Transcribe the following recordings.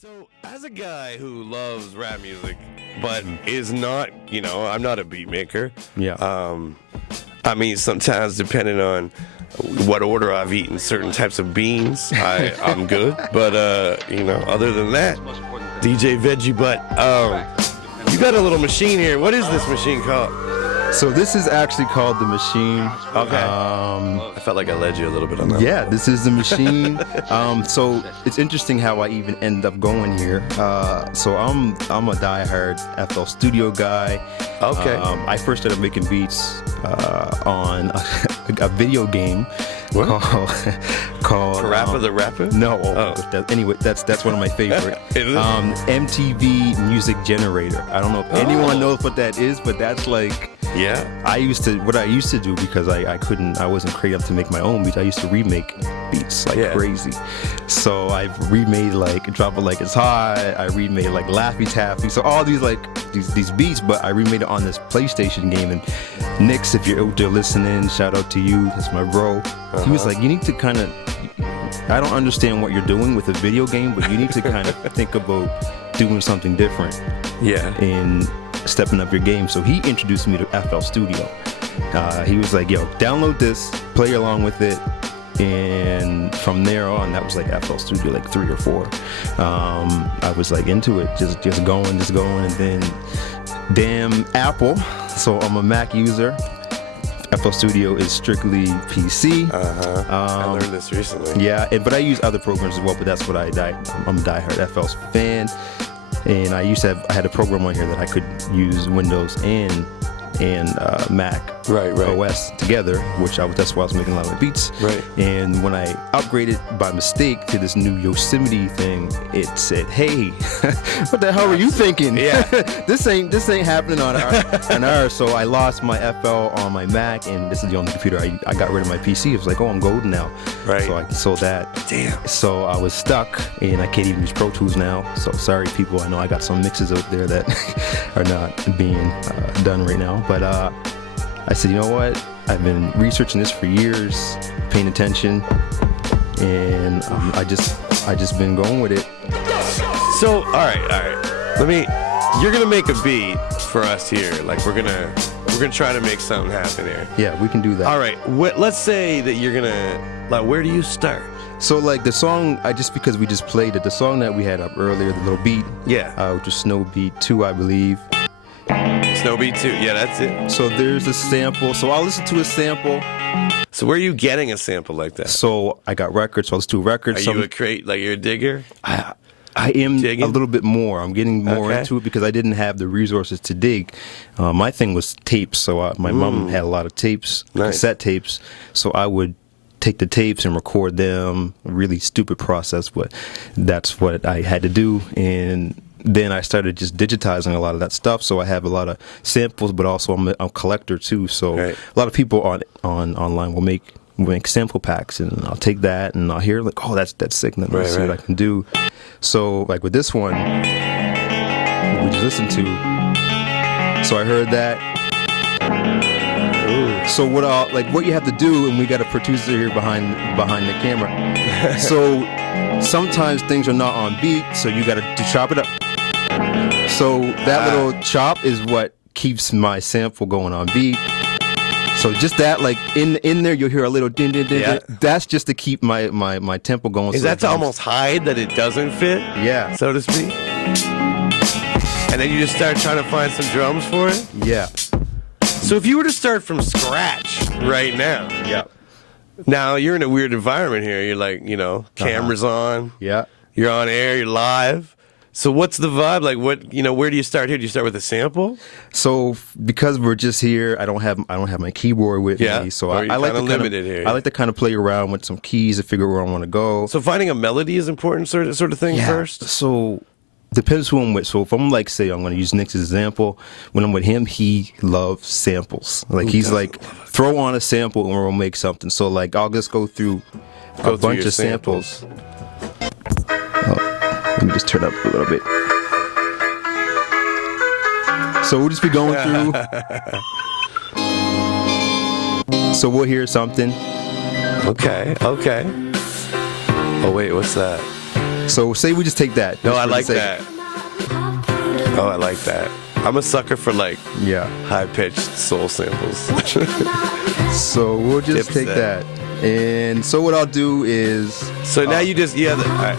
So, as a guy who loves rap music, but is not, I'm not a beat maker. Yeah. I mean, sometimes depending on what order I've eaten certain types of beans, I'm good. But, other than that, DJ Veggie Butt, you got a little machine here. What is this machine called? So this is actually called the Machine. Okay. I felt like I led you a little bit on that. Yeah, this is the Machine. So it's interesting how I even end up going here. So I'm a diehard FL Studio guy. Okay. I first started making beats on a video game called Parappa the Rapper? No. Oh. Anyway, that's one of my favorite. MTV Music Generator. I don't know if anyone knows what that is, but that's like. Yeah. What I used to do, because I wasn't creative to make my own beats, I used to remake beats like crazy. So I've remade like Drop It Like It's Hot, I remade like Laffy Taffy, so all these like these beats, but I remade it on this PlayStation game. And Nix, if you're out there listening, shout out to you, that's my bro. He was like, you need to kind of, I don't understand what you're doing with a video game, but you need to kind of think about doing something different. Yeah. And stepping up your game. So he introduced me to FL Studio. He was like, yo, download this, play along with it. And from there on, that was like FL Studio, like 3 or 4. I was like into it, just going. And then damn Apple. So I'm a Mac user. FL Studio is strictly PC. I learned this recently. Yeah, but I use other programs as well, but that's what I'm a diehard FL fan. And I had a program on here that I could use Windows and Mac OS together, that's why I was making a lot of my beats. Right. And when I upgraded by mistake to this new Yosemite thing, it said, "Hey, what the hell were you thinking? Yeah, this ain't happening on ours." So I lost my FL on my Mac, and this is the only computer I got rid of my PC. It was like, oh, I'm golden now. Right. So I sold that. Damn. So I was stuck, and I can't even use Pro Tools now. So sorry, people. I know I got some mixes out there that are not being done right now. But I said, you know what? I've been researching this for years, paying attention, and I just been going with it. So, all right. You're gonna make a beat for us here. Like we're gonna try to make something happen here. Yeah, we can do that. All right. Let's say that you're gonna. Like, where do you start? So like the song, because we just played it, the song that we had up earlier, the little beat. Yeah. Which was Snow Beat 2, I believe. Snow Beat 2, yeah, that's it. So there's a sample. So I'll listen to a sample. So where are you getting a sample like that? So I got records. So I'll listen to records. Are you you're a digger? I am digging? A little bit more. I'm getting more into it because I didn't have the resources to dig. My thing was tapes. So my mom had a lot of tapes, cassette tapes. So I would take the tapes and record them. A really stupid process, but that's what I had to do. And then I started just digitizing a lot of that stuff. So I have a lot of samples, but also I'm a collector too. So a lot of people online will make sample packs, and I'll take that and I'll hear like, oh, that's sick. And then I'll see what I can do. So like with this one, we just listened to. So I heard that. Ooh. So what you have to do, and we got a producer here behind the camera. So sometimes things are not on beat, so you got to chop it up. So that little chop is what keeps my sample going on beat. So just that, like in there, you'll hear a little din din din. Yeah. That's just to keep my tempo going. Is that to almost hide that it doesn't fit? Yeah, so to speak. And then you just start trying to find some drums for it. Yeah. So if you were to start from scratch right now, now you're in a weird environment here. You're like, cameras on. Yeah. You're on air. You're live. So what's the vibe? Like where do you start here? Do you start with a sample? So because we're just here, I don't have my keyboard with me. So I like to limited here. I like to kind of play around with some keys to figure where I want to go. So finding a melody is important, sort of thing first. So depends who I'm with. So if I'm like, say, I'm going to use Nick's example. When I'm with him, he loves samples. Like he's like, throw on a sample and we'll make something. So like I'll just go through a bunch of samples. Let me just turn up a little bit. So we'll just be going through. So we'll hear something. Okay. Oh wait, what's that? So say we just take that. No, I like that. Oh, I like that. I'm a sucker for like high-pitched soul samples. So we'll just take that. And so what I'll do is... So now you just... Yeah. All right.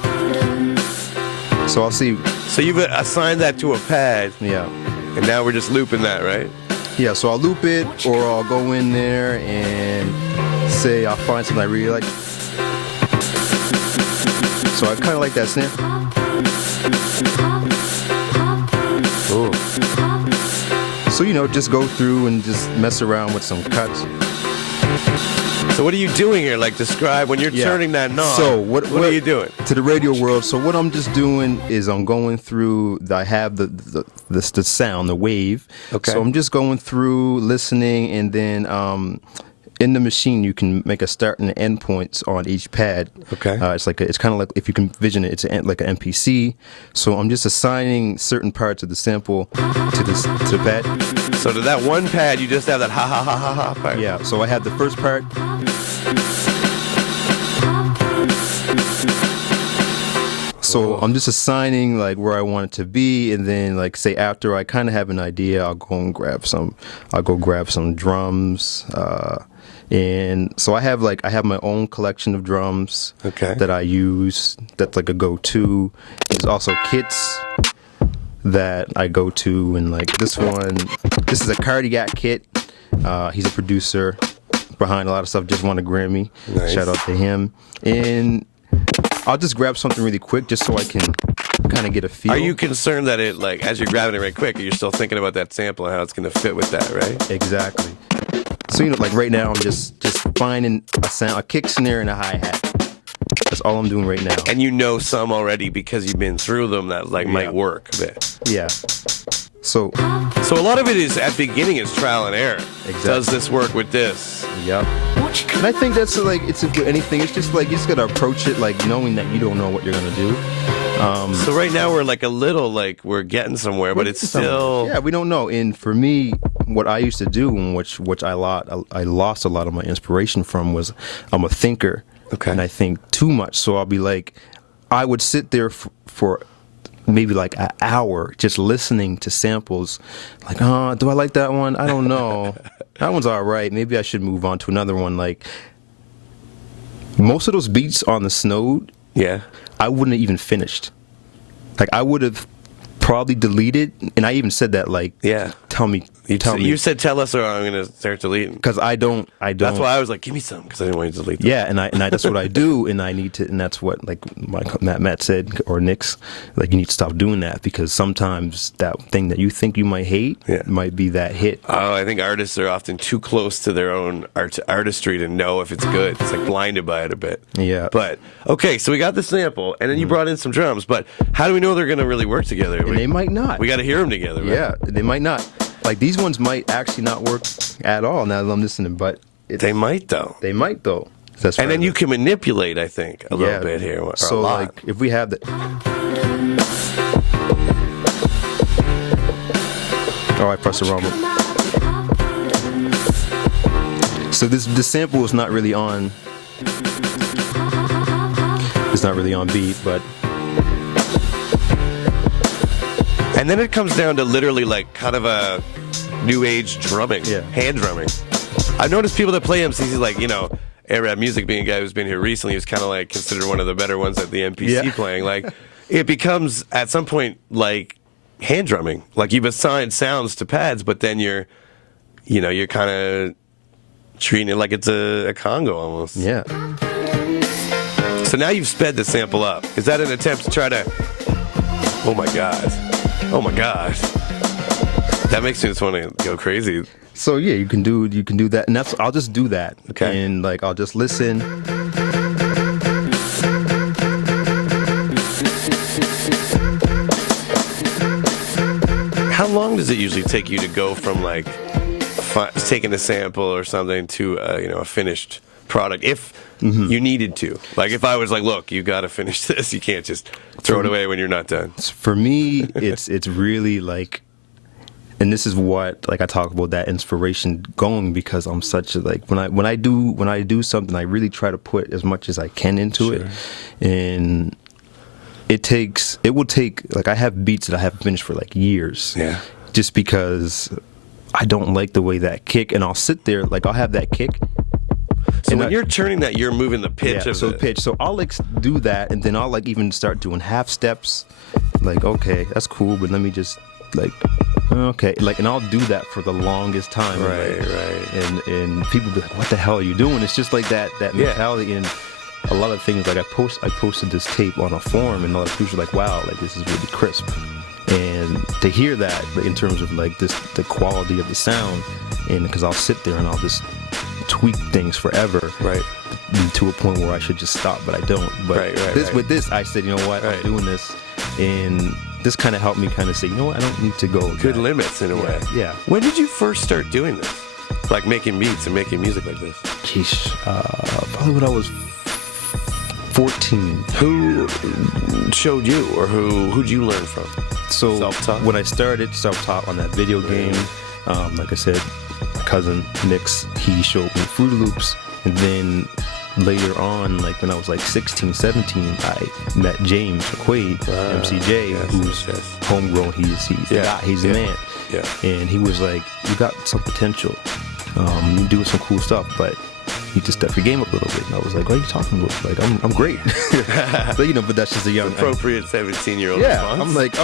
So I'll see... So you've assigned that to a pad. Yeah. And now we're just looping that, right? Yeah, so I'll loop it, or I'll go in there and say I'll find something I really like. So I kind of like that snare. Ooh. So, just go through and just mess around with some cuts. So what are you doing here? Like, describe when you're turning that knob. So what are you doing? To the radio world, so what I'm just doing is I'm going through, I have the sound, the wave. Okay. So I'm just going through, listening, and then in the machine you can make a start and an end points on each pad. Okay. It's kind of like, if you can envision it, it's like an MPC. So I'm just assigning certain parts of the sample to the pad. So to that one pad, you just have that ha ha ha ha ha part. Yeah. So I have the first part. So I'm just assigning like where I want it to be, and then like say after I kind of have an idea, I'll go grab some drums, and so I have my own collection of drums that I use. That's like a go-to. There's also kits that I go to, and like this is a Cardiac kit. He's a producer behind a lot of stuff. Just won a Grammy. Nice. Shout out to him. And I'll just grab something really quick just so I can kind of get a feel. Are you concerned that it, like, as you're grabbing it right quick, you're still thinking about that sample and how it's going to fit with that, right? Exactly. So, like right now, I'm just finding a kick, snare, and a hi-hat. That's all I'm doing right now. And you know some already because you've been through them that, like, might work a bit. Yeah. So a lot of it is, at the beginning, is trial and error. Exactly. Does this work with this? Yep. And I think that's like, it's with anything. It's just like, you just got to approach it like knowing that you don't know what you're going to do. So right now we're like a little like we're getting somewhere, but it's still... Yeah, we don't know. And for me, what I used to do, and which I lost a lot of my inspiration from, was I'm a thinker. Okay. And I think too much. So I'll be like, I would sit there for maybe like an hour just listening to samples. Like, do I like that one? I don't know. That one's all right. Maybe I should move on to another one. Like, most of those beats on the Snowed, I wouldn't have even finished. Like, I would have probably deleted, and I even said that, like, tell me. You said tell us or I'm going to start deleting. Because I don't. That's why I was like, give me some, because I didn't want you to delete them. Yeah, and I that's what I do, and I need to, and that's what, like, Matt said, or Nick's, like, you need to stop doing that, because sometimes that thing that you think you might hate might be that hit. Oh, I think artists are often too close to their own artistry to know if it's good. It's like blinded by it a bit. Yeah. But, okay, so we got the sample, and then you brought in some drums, but how do we know they're going to really work together? And they might not. We got to hear them together, right? Yeah, they might not. Like, these ones might actually not work at all now that I'm listening, but... They might, though. They might, though. And then you can manipulate, I think, a little bit here. So, like, if we have the... Oh, I pressed the wrong one. So this sample is not really on... It's not really on beat, but... And then it comes down to literally like kind of a new age drumming, hand drumming. I've noticed people that play MCs, like, A-Rap Music being a guy who's been here recently, was kind of like considered one of the better ones at the MPC playing. Like, it becomes at some point like hand drumming. Like, you've assigned sounds to pads, but then you're kind of treating it like it's a congo almost. Yeah. So now you've sped the sample up. Is that an attempt to try to... Oh my God. Oh my gosh, that makes me just want to go crazy. So yeah, you can do that, and I'll just do that. Okay. And like I'll just listen. How long does it usually take you to go from like taking a sample or something to a finished product? If you needed to, like, if I was like, look, you got to finish this, you can't just throw it away when you're not done. For me, it's really like, and this is what, like, I talk about that inspiration going, because I'm such a, like, when I do something, I really try to put as much as I can into it, and it will take, like, I have beats that I haven't finished for like years. Yeah. Just because I don't like the way that kick, and I'll sit there, like, I'll have that kick. So when you're turning that, you're moving the pitch of the pitch. So I'll like do that, and then I'll like even start doing half steps. Like, okay, that's cool, but let me just like, okay, like, and I'll do that for the longest time. Right. And people be like, what the hell are you doing? It's just like that mentality. And a lot of things, like I posted this tape on a forum, and a lot of people are like, wow, like, this is really crisp. And to hear that, in terms of like the quality of the sound, and because I'll sit there and I'll just tweak things forever, right, to a point where I should just stop, but I don't. But with this, I said, you know what, I'm doing this, and this kind of helped me kind of say, you know what, I don't need to go. Good limits in a way. Yeah. When did you first start doing this? Like making beats and making music like this? Geesh, probably when I was 14. Who showed you, or who'd you learn from? So self-taught? When I started self-taught on that video game, like I said, my cousin Nix, he showed me Fruity Loops, and then later on, like when I was like 16, 17, I met James McQuaid, MCJ, who's homegrown. He's the man. Yeah. And he was like, you got some potential. You do some cool stuff, but you just step your game up a little bit. And I was like, what are you talking about? Like, I'm great. But, you know, but that's just a young, appropriate 17-year-old response. I'm like,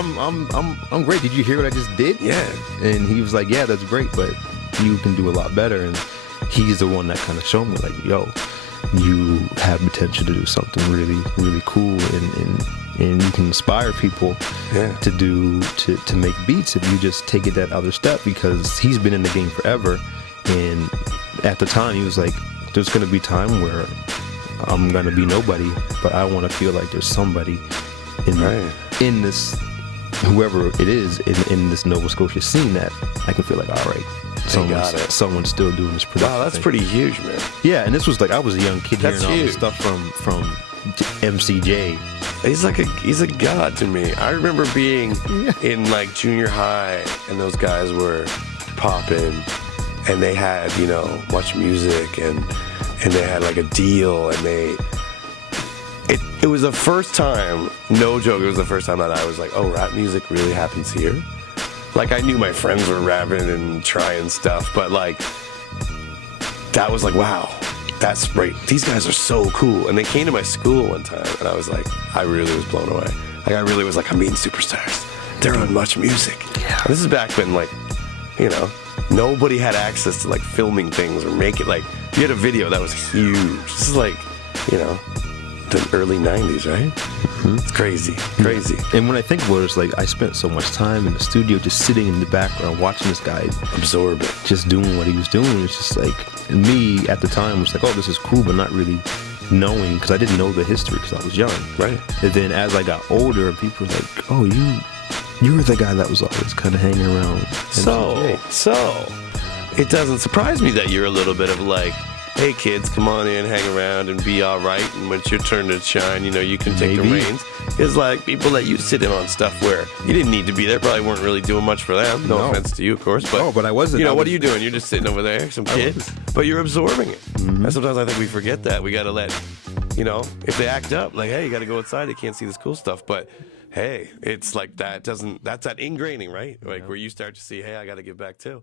I'm great. Did you hear what I just did? Yeah. And he was like, yeah, that's great, but you can do a lot better. And he's the one that kind of showed me, like, yo, you have potential to do something really, really cool, and you can inspire people to make beats if you just take it that other step, because he's been in the game forever. And at the time, he was like, there's going to be time where I'm going to be nobody, but I want to feel like there's somebody in this, whoever it is, in this Nova Scotia scene, that I can feel like, all right, someone's still doing this production. Wow, that's pretty huge, man. Yeah, and this was like, I was a young kid hearing all this stuff from MCJ. He's a god to me. I remember being in like junior high, and those guys were popping, and they had, you know, Much Music, and they had like a deal, and it was the first time, no joke, it was the first time that I was like, oh, rap music really happens here? Like, I knew my friends were rapping and trying stuff, but like, that was like, wow, that's great. These guys are so cool. And they came to my school one time, and I was like, I really was blown away. Like, I really was like, I'm meeting superstars. They're on Much Music. Yeah. And this is back when, like, you know, nobody had access to like filming things or make it. Like, you had a video that was huge. This is like, you know, the early 90s, right? Mm-hmm. It's crazy. And when I think about it, it's like, I spent so much time in the studio just sitting in the background watching this guy absorb it, just doing what he was doing. It's just like, me at the time was like, oh, this is cool, but not really knowing, because I didn't know the history because I was young. Right. And then as I got older, people were like, oh, you were the guy that was always kind of hanging around. So it doesn't surprise me that you're a little bit of like, hey kids, come on in, hang around, and be all right. And when it's your turn to shine, you know, you can take the reins. It's like people let you sit in on stuff where you didn't need to be there, probably weren't really doing much for them. No offense to you, of course. But, but I wasn't. You know, what are you doing? You're just sitting over there, some kids, but you're absorbing it. Mm-hmm. And sometimes I think we forget that. We got to let, you know, if they act up, like, hey, you got to go outside, they can't see this cool stuff. But hey, it's like that's that ingraining, right? Like where you start to see, hey, I got to give back too.